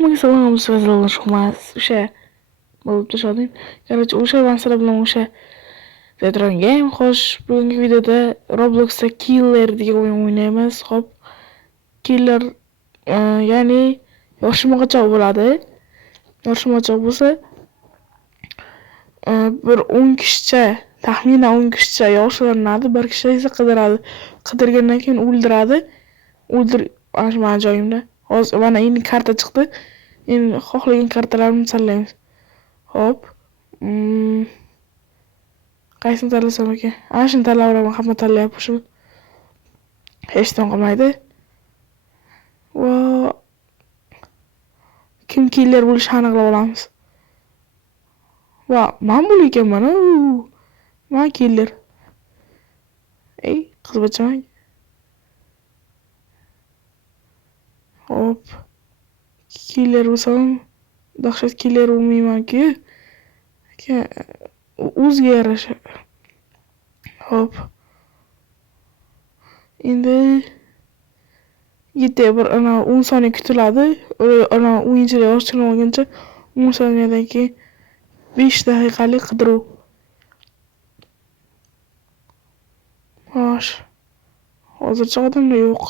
hammaga salom so'zlash emas. O'sha bo'lib tashladim. Короче, o'sha Vansira bilan o'sha Retron Game xo'sh, bugungi videoda Robloxda Killer degan o'yin o'ynaymiz. Xo'p, Killer ya'ni yoshimoqchoq bo'ladi. Yoshimoqchoq bo'lsa, bir 10 kishicha, taxminan 10 kishicha yoshlanadi, bir kishi esa qidiradi. Qidirgandan keyin o'ldiradi. Mana joyimda. Hozir mana endi karta chiqdi. Endi xohlagan kartalarni tanlaymiz. Hop. Qaysini tanlasam ekan? Ana shuni tanlayveraman, hamma tanlayapti shu. Hech narsa qolmaydi. Va kim killer bo'lishini aniqlab olamiz. Va men bo'lar ekanman. Men killer. Qiz bachaman. Hop. Killer bo'lsam, dahshat killer bo'lmayman-ku. O'ziga yarasha. Hop. Endi yetti bir 10 soniya kutiladi. O'yinchilar ochilmaguncha 10 soniyadan keyin 5 daqiqalik qidiruv. Xo'sh. Hozircha odamlar yo'q.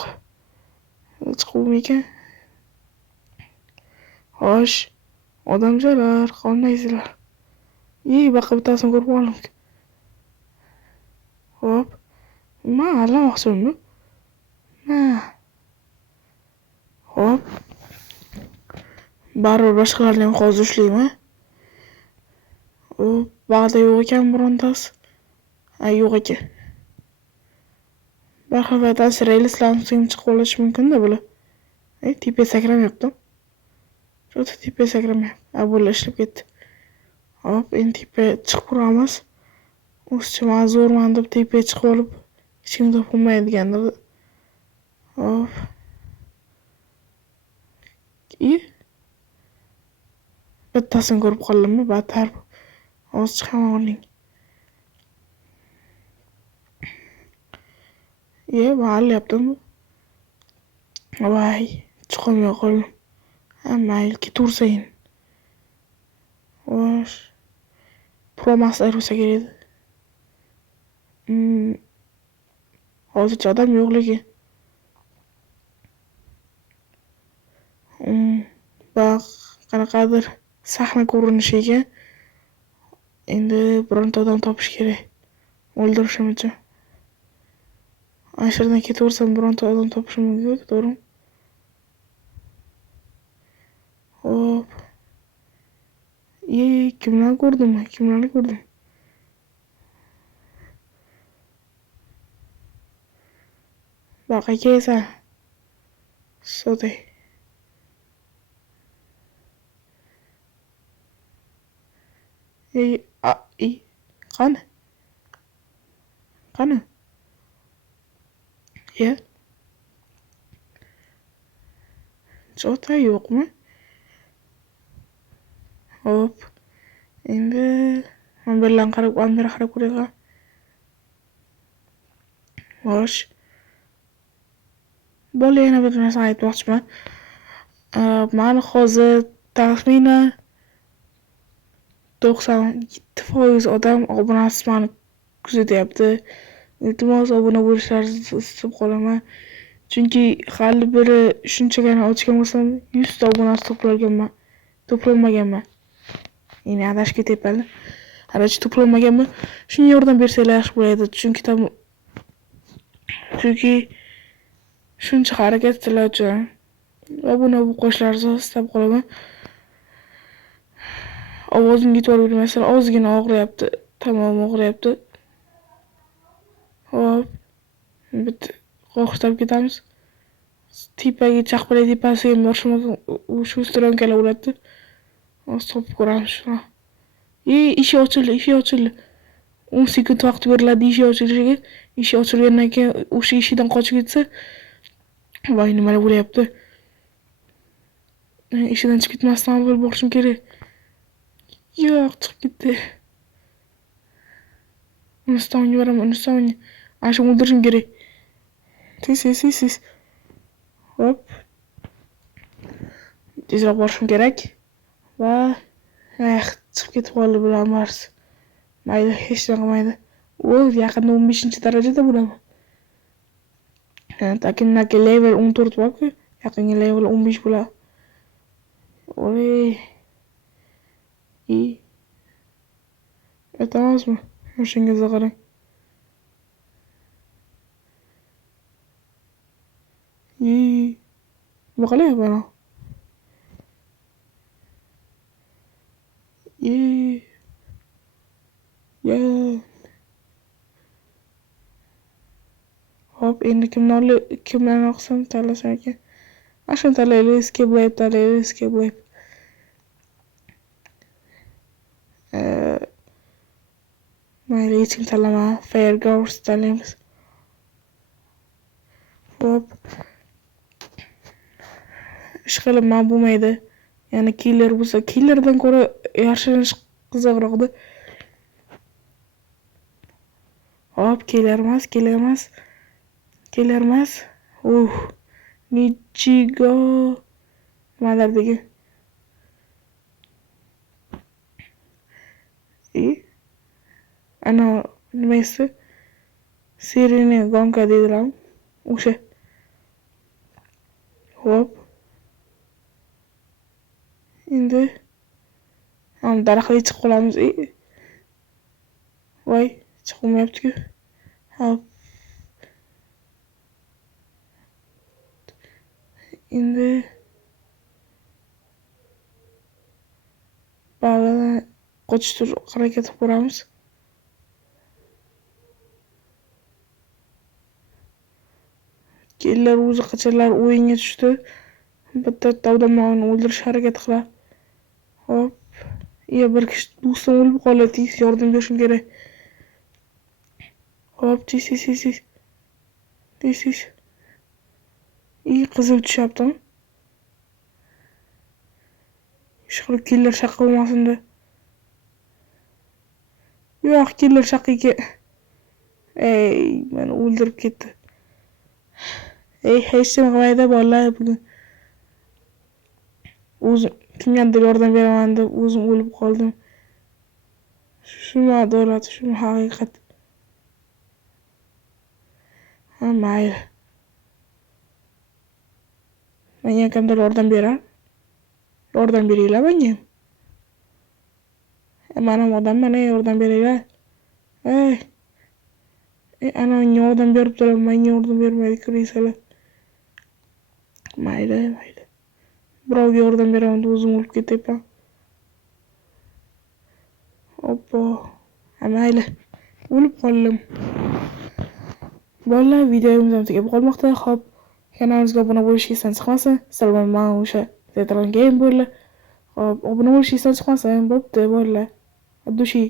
Chiquvmikan? Xo'sh. Odamchalar, qandaysizlar? Baqa bittasini ko'rib oldim. Hop. Men alamoqchiman. Hop. Baribir boshqalarni ham hozir ushlayman. Bog'da yo'q ekan birontasi. Yo'q ekan. Baribir tasiraylislarni so'ng chiqib olish mumkin-da bular. Tepa sakramayapti. Shu tepa sakramayapti. Bular ishlab ketdi. Hop, endi tepa chiqib ko'ramiz. O'zcha men zo'rman deb tepaga chiqib olib, hech kim topolmaydigandir. Hop. Bittasini ko'rib qoldimmi? Battar. Hozir chiqaman uning. Maylyaptimi? Voy, chiqolmay qoldim. Mayli, ketaversayin. Xo'sh. Promax ayirsa kerak edi. Hozircha odam yo'qligi. Baq, qanaqadir sahna ko'rinishi ekan. Endi bironta odam topish kerak. O'ldirishim uchun. Ashirdan ketaversam bironta odam topishim mumkin, to'g'rimi? Hop. Kimlarni ko'rdim? Baqa kelsan. So'day. Qani? Chota yo'qmi? Hop. Endi men bilan qarab ko'raylik. Xo'sh. Bola yana bir narsa aytmoqchiman. Men hozir taxminan 97% odam obunasiz meni kuzatyapti. Iltimos obuna bo'lishlaringizni istab qolaman. Chunki hali biri shunchagina ochgan bo'lsam 100 ta obunasi to'plamaganman. Ya'ni adashib ketyapman. To'plamaganman. Shunga yordam bersanglar yaxshi bo'ladi. Chunki shuncha harakat qilar uchun obuna bo'lib qo'shishlaringizni istab qolaman. Ovozimga e'tibor bermaysizlar, ozgina og'riyapti. Tamom og'riyapti. Hop. Bitta qo'rqitib ketamiz. Tepaga chaqbalay tepasiga borishim shu stronkalar uradi. Stop ko'ramiz. Eshik ochildi. 10 sekund vaqt beriladi eshik ochilishiga. Eshik ochilgandan keyin o'sha eshikdan qochib ketsa, voy nimalar bo'lyapti. Eshikdan chiqib ketmasdan avval borishim kerak. Yo'q, chiqib ketdi. Unistonga boraman. Ana shu o'ldirishim kerak. Tez. Hop. tezroq borishim kerak. Va chiqib ketib qoldi bular Mars. Mayli, hech nima qilmaydi. Yaqinda 15-darajada bo'laman. Takin level 14 bor-ku, yaqinga level 15 bo'ladi. Aytamazmi? Yoshingizga qarang. Nima qilyapman mana? Hop, endi kimlarni o'qisam tanlasam ekan. Ashuni tanlaylik, escape lab tanlaylik, escape lab. Mayli, hech kim tanlama. Fair Girls tanlaymiz. Hop. Ishqilib men bo'lmaydi. Ya'ni killer bo'lsa, killerdan ko'ra yashirinish qiziqroqda. Hop, killer emas. Nichigo. Nimalardagi? Ana nima esi? Sirene gonka deydilar. O'sha. Hop. Endi daraxtga chiqib qolamiz. Voy, chiqmayapti-ku. Hop. Endi ba'zan qochishga harakat qilib ko'ramiz. Killer o'zi qachonlar o'yinga tushdi. Bitta odamni o'ldirishga harakat qiladi. Hop. Bir kishi do'stim o'lib qoldi, tez yordam berishim kerak. Hop, tez. Qizil tushyaptimi? Ishqilib killer shaqqa bo'lmasin-da. Yo'q, killer shaqqiga. Meni o'ldirib ketdi. Hech nima qilmaydi bolalar bugun. O'zim kimgadir yordam beraman deb o'zim o'lib qoldim. Shuni adolat, shuni haqiqat. Mayli. Menga kimdir yordam berar? Yordam beringlar menga. Mana odam yordam beringlar. Ana yordam beribdilar, menga yordam bermaydi kirisalar. Mayli. Birovga yordam beraman deb o'zim o'lib ketyapman. Oppo. Mayli. O'lib qoldim. Bolalar, videomiz ham tugab qolmoqda. Xo'p, kanalimizga obuna bo'lishingizdan chiqmasin. Salom, men o'sha Tetron Game bo'ldi. Xo'p, obuna bo'lishingizdan chiqmasin. Bo'pti, bolalar. Abdushi